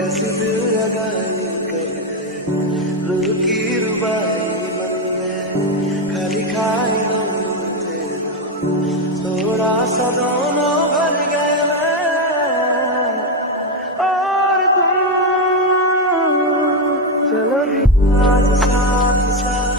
कैसी दिल लगाई कर रुकी रुबाई मन में खाली खाई दम थोड़ा सा दोनों भर गए मैं और तुम चलो आज साथ साथ